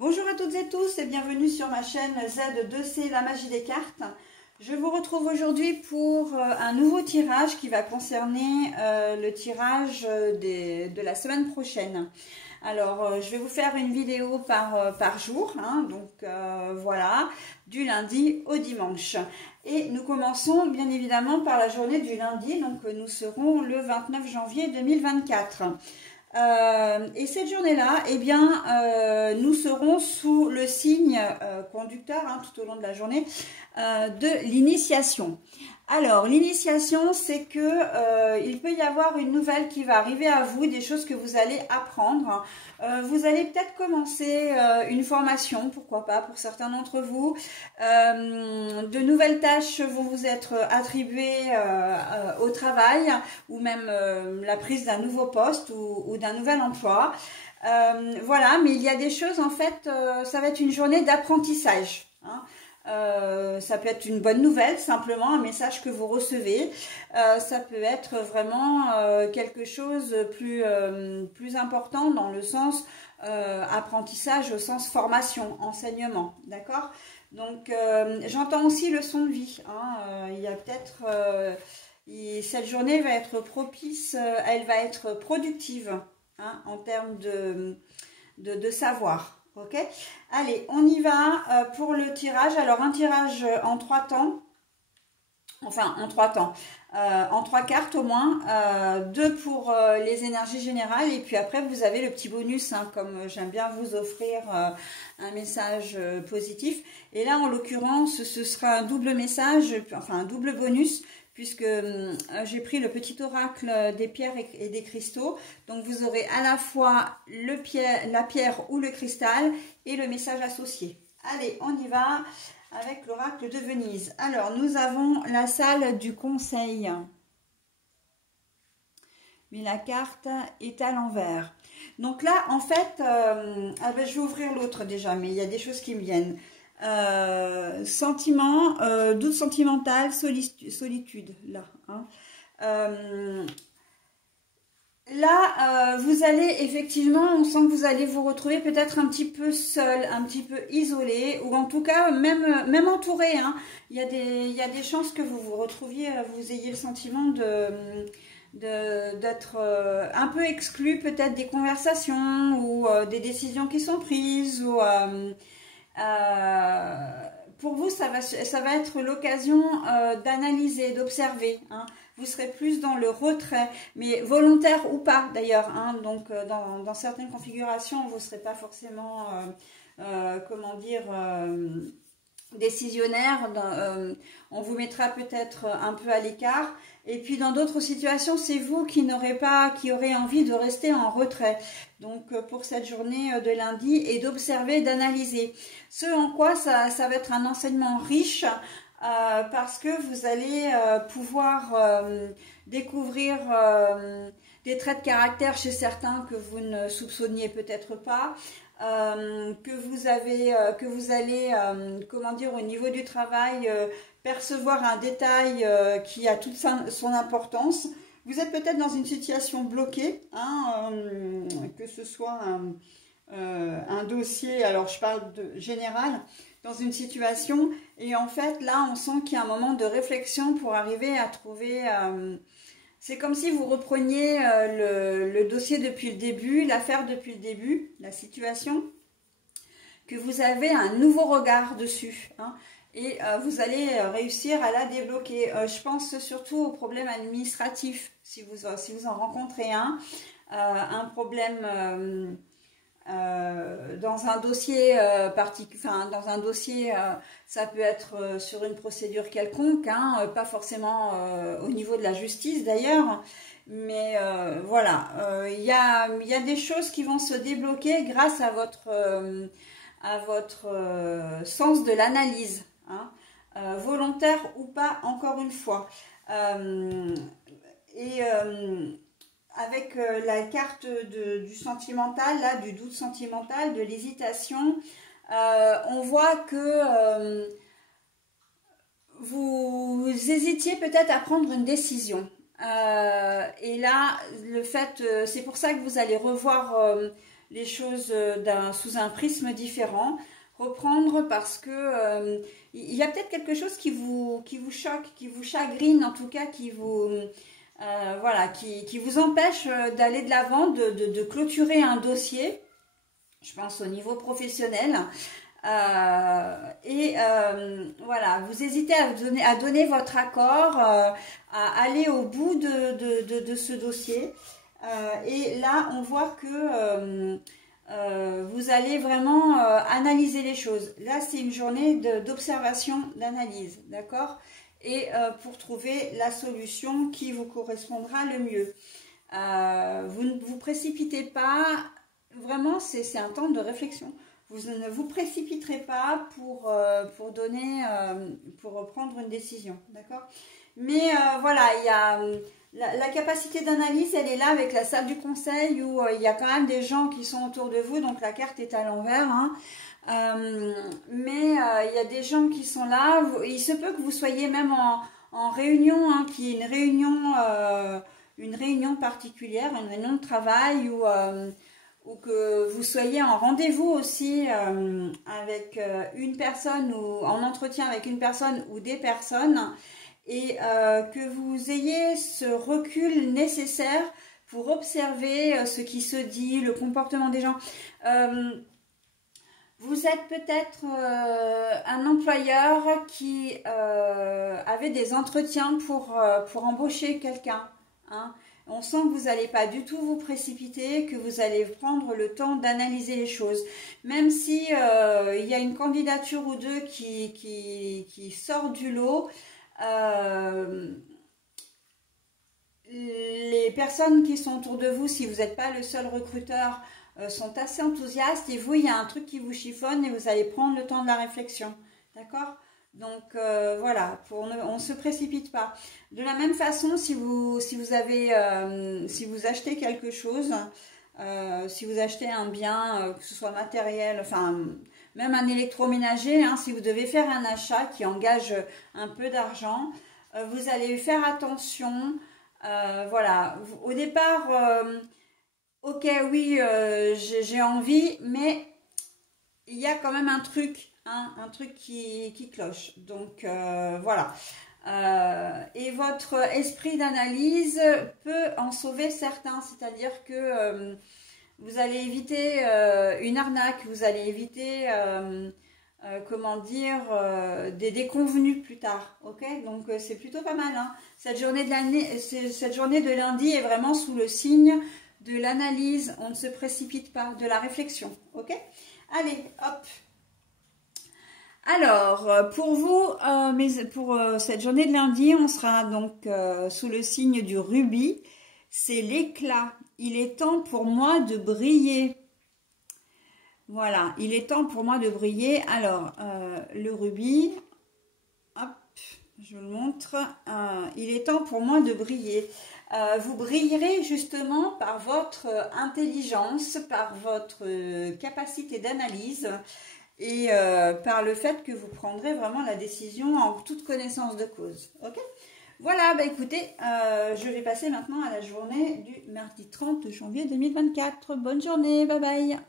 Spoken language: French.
Bonjour à toutes et tous et bienvenue sur ma chaîne Z2C La Magie des Cartes. Je vous retrouve aujourd'hui pour un nouveau tirage qui va concerner le tirage de la semaine prochaine. Alors, je vais vous faire une vidéo par jour, hein, donc voilà, du lundi au dimanche. Et nous commençons bien évidemment par la journée du lundi, donc nous serons le 29 janvier 2024. Et cette journée-là, eh bien, nous serons sous le signe conducteur hein, tout au long de la journée de l'initiation. Alors, l'initiation, c'est que il peut y avoir une nouvelle qui va arriver à vous, des choses que vous allez apprendre. Vous allez peut-être commencer une formation, pourquoi pas, pour certains d'entre vous. De nouvelles tâches vont vous être attribuées au travail ou même la prise d'un nouveau poste ou d'un nouvel emploi. Voilà, mais il y a des choses, en fait, ça va être une journée d'apprentissage. Hein. Ça peut être une bonne nouvelle, simplement un message que vous recevez. Ça peut être vraiment quelque chose plus important dans le sens apprentissage, au sens formation, enseignement, d'accord? Donc j'entends aussi leçon de vie. Hein, il y a peut-être cette journée va être propice, elle va être productive hein, en termes de savoir. Ok, allez, on y va pour le tirage. Alors, un tirage en 3 temps, enfin en 3 temps, en 3 cartes au moins, 2 pour les énergies générales, et puis après vous avez le petit bonus, hein, comme j'aime bien vous offrir un message positif. Et là, en l'occurrence, ce sera un double message, enfin un double bonus, puisque j'ai pris le petit oracle des pierres et des cristaux. Donc vous aurez à la fois la pierre ou le cristal et le message associé. Allez, on y va avec l'oracle de Venise. Alors, nous avons la salle du conseil. Mais la carte est à l'envers. Donc là, en fait, ben, je vais ouvrir l'autre déjà, mais il y a des choses qui me viennent. Sentiment, doute sentimental, solitude, là. Hein. Là, vous allez effectivement, on sent que vous allez vous retrouver peut-être un petit peu seul, un petit peu isolé, ou en tout cas même entouré. Hein. Il y a des chances que vous vous retrouviez, vous ayez le sentiment d'être un peu exclu peut-être des conversations ou des décisions qui sont prises ou pour vous, ça va être l'occasion d'analyser, d'observer. Hein. Vous serez plus dans le retrait, mais volontaire ou pas d'ailleurs. Hein. Donc, dans certaines configurations, vous ne serez pas forcément, comment dire, décisionnaire. On vous mettra peut-être un peu à l'écart. Et puis dans d'autres situations, c'est vous qui aurez envie de rester en retrait. Donc pour cette journée de lundi et d'observer, d'analyser. Ce en quoi ça va être un enseignement riche parce que vous allez pouvoir découvrir des traits de caractère chez certains que vous ne soupçonniez peut-être pas. Que vous allez, comment dire, au niveau du travail, percevoir un détail qui a toute son importance. Vous êtes peut-être dans une situation bloquée, hein, que ce soit un dossier, alors je parle de général, dans une situation, et en fait là on sent qu'il y a un moment de réflexion pour arriver à trouver... c'est comme si vous repreniez le dossier depuis le début, l'affaire depuis le début, la situation, que vous avez un nouveau regard dessus. Hein, et vous allez réussir à la débloquer. Je pense surtout aux problèmes administratifs, si vous en rencontrez un problème... dans un dossier dans un dossier, ça peut être sur une procédure quelconque, hein, pas forcément au niveau de la justice d'ailleurs, mais voilà, il y a des choses qui vont se débloquer grâce à votre sens de l'analyse, hein, volontaire ou pas, encore une fois. Avec la carte du sentimental, là, du doute sentimental, de l'hésitation, on voit que vous hésitiez peut-être à prendre une décision. Et là, c'est pour ça que vous allez revoir les choses sous un prisme différent. Reprendre parce que il y a peut-être quelque chose qui vous choque, qui vous chagrine, en tout cas qui vous voilà, qui vous empêche d'aller de l'avant, de clôturer un dossier. Je pense au niveau professionnel. Voilà, vous hésitez à donner votre accord, à aller au bout de ce dossier. Et là, on voit que vous allez vraiment analyser les choses. Là, c'est une journée d'observation, d'analyse, d'accord? Et pour trouver la solution qui vous correspondra le mieux. Vous ne vous précipitez pas, vraiment, c'est un temps de réflexion. Vous ne vous précipiterez pas pour prendre une décision, d'accord? Mais voilà, il y a la capacité d'analyse, elle est là avec la salle du conseil où il y a quand même des gens qui sont autour de vous, donc la carte est à l'envers, hein. Mais il y a des gens qui sont là. Il se peut que vous soyez même en réunion, hein, qui est une réunion particulière, une réunion de travail ou que vous soyez en rendez-vous aussi avec une personne ou en entretien avec une personne ou des personnes et que vous ayez ce recul nécessaire pour observer ce qui se dit, le comportement des gens. Vous êtes peut-être un employeur qui avait des entretiens pour embaucher quelqu'un, hein. On sent que vous n'allez pas du tout vous précipiter, que vous allez prendre le temps d'analyser les choses. Même si il y a une candidature ou deux qui sort du lot, les personnes qui sont autour de vous, si vous n'êtes pas le seul recruteur, sont assez enthousiastes et vous, il y a un truc qui vous chiffonne et vous allez prendre le temps de la réflexion. D'accord? Donc voilà, on ne se précipite pas. De la même façon, si vous achetez quelque chose, si vous achetez un bien, que ce soit matériel, enfin même un électroménager, hein, si vous devez faire un achat qui engage un peu d'argent, vous allez faire attention. Voilà, au départ, ok, oui, j'ai envie, mais il y a quand même un truc. Hein, un truc qui cloche. Donc voilà. Et votre esprit d'analyse peut en sauver certains. C'est-à-dire que vous allez éviter une arnaque, vous allez éviter, comment dire, des déconvenus plus tard. Ok, donc c'est plutôt pas mal. Hein. Cette journée de lundi est vraiment sous le signe de l'analyse. On ne se précipite pas, de la réflexion. Ok, allez, hop. Alors, pour vous, pour cette journée de lundi, on sera donc sous le signe du rubis. C'est l'éclat. Il est temps pour moi de briller. Voilà, il est temps pour moi de briller. Alors, le rubis, hop, je vous le montre. Il est temps pour moi de briller. Vous brillerez justement par votre intelligence, par votre capacité d'analyse. Et par le fait que vous prendrez vraiment la décision en toute connaissance de cause. Ok? Voilà, bah écoutez, je vais passer maintenant à la journée du mardi 30 janvier 2024. Bonne journée, bye bye!